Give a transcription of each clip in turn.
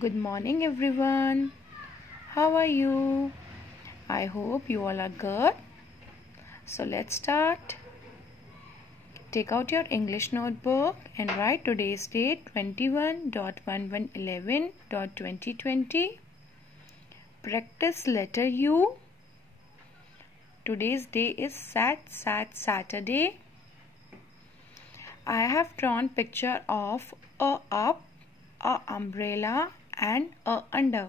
Good morning, everyone. How are you? I hope you all are good. So let's start. Take out your English notebook and write today's date 21.11.11.2020. Practice letter U. Today's day is Saturday. I have drawn picture of a up, a umbrella and a under.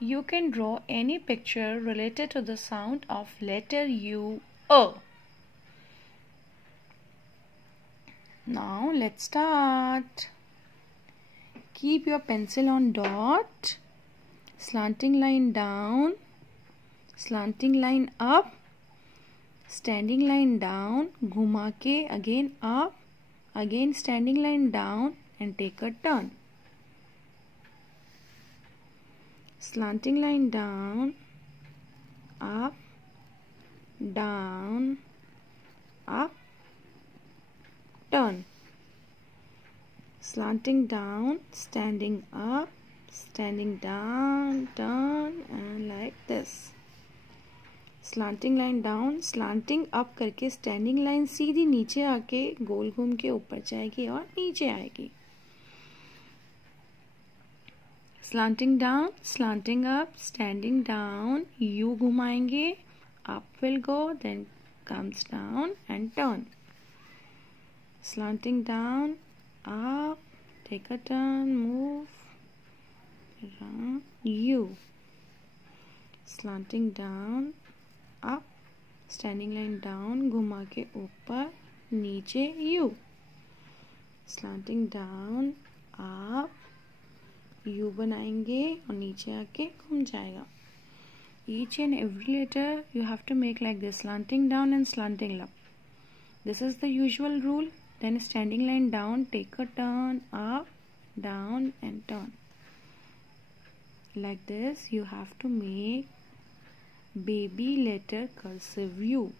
You can draw any picture related to the sound of letter U, A. Now let's start. Keep your pencil on dot, slanting line down, slanting line up, standing line down, घुमा के again up, again standing line down and take a turn. Slanting line down, up, down, up, turn. Slanting down, standing up, standing down, turn and like this. Slanting line down, slanting up करके standing line सीधी नीचे आके गोल घूम के ऊपर जाएगी और नीचे आएगी. Slanting down, slanting up, standing down, U घुमाएंगे, up will go, then comes down and turn. Slanting down, up, take a turn, move, around, U. Slanting down, up, standing line down, घुमा के ऊपर, नीचे U. Slanting down, up, U बनाएंगे और नीचे आके घूम जाएगा. Each and every letter you have to make like this, slanting down and slanting up. This is the usual rule. Then standing line down, take a turn, up, down and turn. Like this you have to make baby letter cursive U.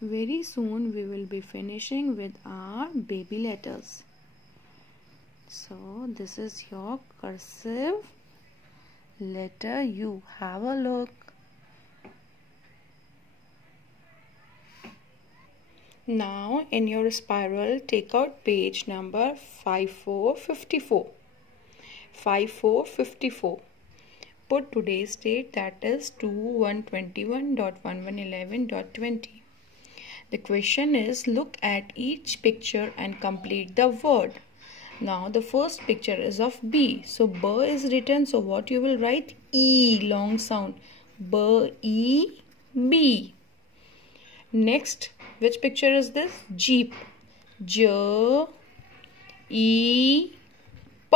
Very soon we will be finishing with our baby letters. So this is your cursive letter U. Have a look. Now in your spiral take out page number 5454. 5454. Put today's date, that is 2/1/21.11.20. The question is, look at each picture and complete the word. Now the first picture is of B. So B is written. So what you will write? E, long sound. B, E, B. Next, which picture is this? Jeep. J, E, P.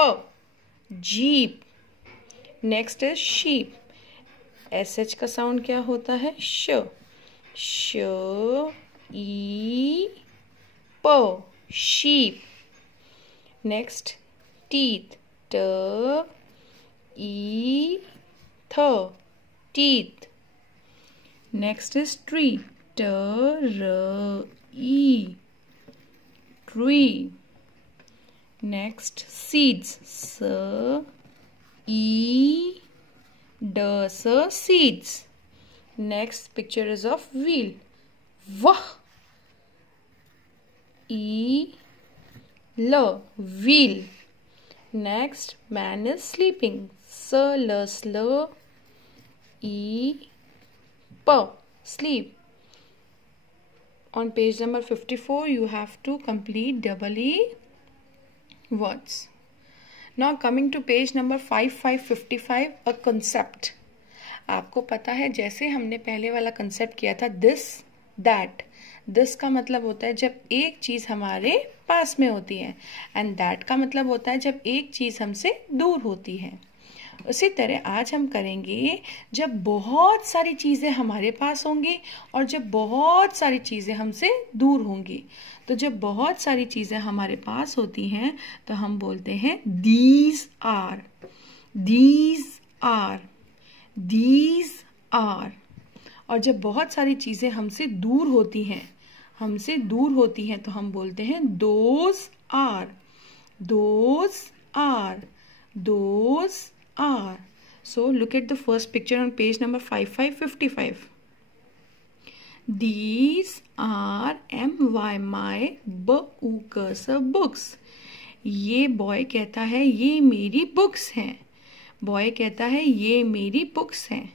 Jeep. Next is sheep. SH का sound क्या होता है? श. श, E, P. Sheep. Next, teeth. T, E, th. Teeth. Next is tree. T, R, E. Tree. Next, seeds. S, E, D, S, seeds. Next picture is of wheel. V, E, L, wheel. Next, man is sleeping. S, L, sl, E, P, sleep. On page number 54, you have to complete double E words. Now coming to page number 5555, a concept. आपको पता है जैसे हमने पहले वाला concept किया था this, that. This का मतलब होता है जब एक चीज़ हमारे पास में होती है and that का मतलब होता है जब एक चीज़ हमसे दूर होती है. उसी तरह आज हम करेंगे जब बहुत सारी चीज़ें हमारे पास होंगी और जब बहुत सारी चीज़ें हमसे दूर होंगी. तो जब बहुत सारी चीज़ें हमारे पास होती हैं तो हम बोलते हैं these are, these are, these are. और जब बहुत सारी चीज़ें हमसे दूर होती हैं तो हम बोलते हैं those are, those are. those are. So look at the first picture on page number 5555. These are my books. ये बॉय कहता है ये मेरी बुक्स हैं. बॉय कहता है ये मेरी बुक्स हैं.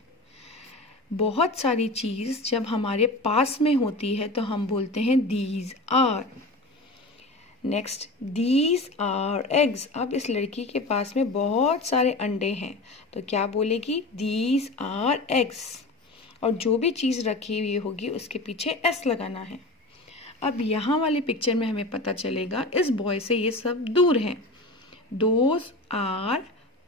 बहुत सारी चीज़ जब हमारे पास में होती है तो हम बोलते हैं these are. Next, these are eggs. अब इस लड़की के पास में बहुत सारे अंडे हैं तो क्या बोलेगी? these are eggs. और जो भी चीज़ रखी हुई होगी उसके पीछे s लगाना है. अब यहाँ वाली पिक्चर में हमें पता चलेगा इस बॉय से ये सब दूर हैं. those are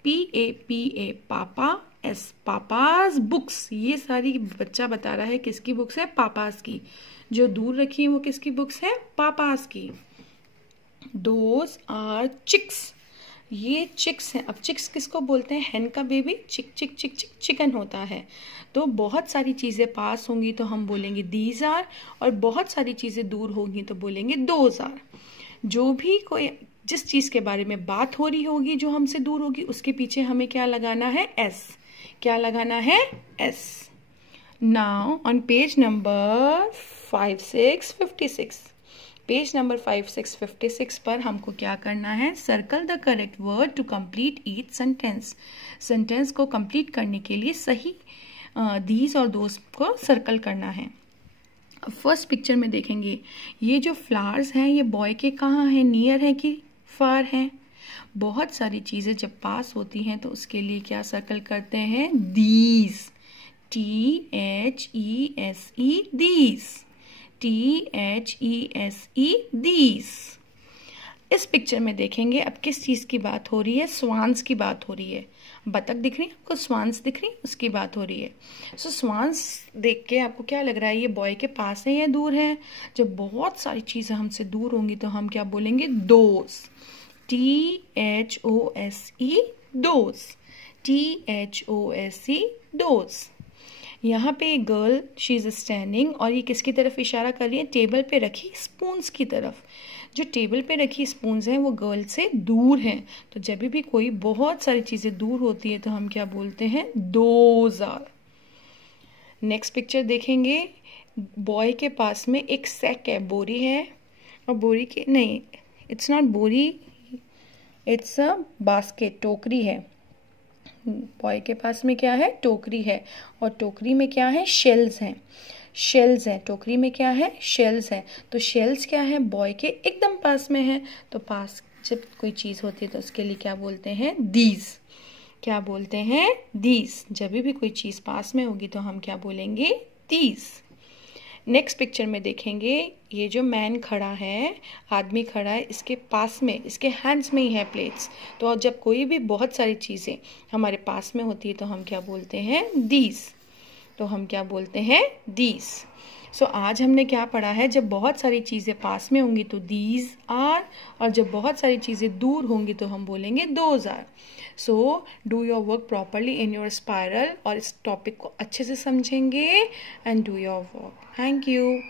PAPA पापा, S पापाज बुक्स. ये सारी बच्चा बता रहा है किसकी बुक्स है? पापास की. जो दूर रखी है वो किसकी बुक्स है? पापास की. Those are chicks. ये चिक्स हैं. अब चिक्स किसको बोलते हैं? hen का बेबी. चिक चिक चिक चिक चिकन होता है. तो बहुत सारी चीज़ें पास होंगी तो हम बोलेंगे these are, और बहुत सारी चीज़ें दूर होंगी तो बोलेंगे those are. जो भी कोई जिस चीज़ के बारे में बात हो रही होगी जो हमसे दूर होगी उसके पीछे हमें क्या लगाना है? s. क्या लगाना है? s. Now on page number 5656. Page number 5656 पर हमको क्या करना है? Circle the correct word to complete each sentence. Sentence को कंप्लीट करने के लिए सही दीज और दोस्त को सर्कल करना है. अब फर्स्ट पिक्चर में देखेंगे ये जो फ्लावर्स हैं ये बॉय के कहाँ हैं? नियर है कि फार हैं? बहुत सारी चीज़ें जब पास होती हैं तो उसके लिए क्या सर्कल करते हैं? These. THESE these. THESE these. इस पिक्चर में देखेंगे अब किस चीज़ की बात हो रही है? स्वान्स की बात हो रही है. बतख दिख रही है आपको? स्वान्स दिख रही है? उसकी बात हो रही है. सो स्वान्स देख के आपको क्या लग रहा है? ये बॉय के पास है या दूर है? जब बहुत सारी चीज़ें हमसे दूर होंगी तो हम क्या बोलेंगे? those. THOSE those. THOSE those. यहाँ पे एक गर्ल शी इज़ स्टैंडिंग और ये किसकी तरफ इशारा कर रही है? टेबल पे रखी स्पून्स की तरफ. जो टेबल पे रखी स्पून्स हैं वो गर्ल से दूर हैं. तो जब भी कोई बहुत सारी चीज़ें दूर होती है तो हम क्या बोलते हैं? Those are. नेक्स्ट पिक्चर देखेंगे. बॉय के पास में एक सैक है, बोरी है. और बोरी के नहीं, इट्स नॉट बोरी, इट्स अ बास्केट, टोकरी है. बॉय के पास में क्या है? टोकरी है. और टोकरी में क्या है? शेल्स हैं. शेल्स हैं. टोकरी में क्या है? शेल्स हैं. तो शेल्स क्या है? बॉय के एकदम पास में है. तो पास जब कोई चीज़ होती है तो उसके लिए क्या बोलते हैं? दीज. क्या बोलते हैं? दीज. जब भी कोई चीज़ पास में होगी तो हम क्या बोलेंगे? दीज. नेक्स्ट पिक्चर में देखेंगे ये जो मैन खड़ा है, आदमी खड़ा है, इसके पास में, इसके हैंड्स में ही है प्लेट्स. तो जब कोई भी बहुत सारी चीज़ें हमारे पास में होती है तो हम क्या बोलते हैं? दीज. तो हम क्या बोलते हैं? दीज. सो आज हमने क्या पढ़ा है? जब बहुत सारी चीज़ें पास में होंगी तो दीज आर, और जब बहुत सारी चीज़ें दूर होंगी तो हम बोलेंगे those are. So do your work properly in your spiral, और इस टॉपिक को अच्छे से समझेंगे and do your work. Thank you.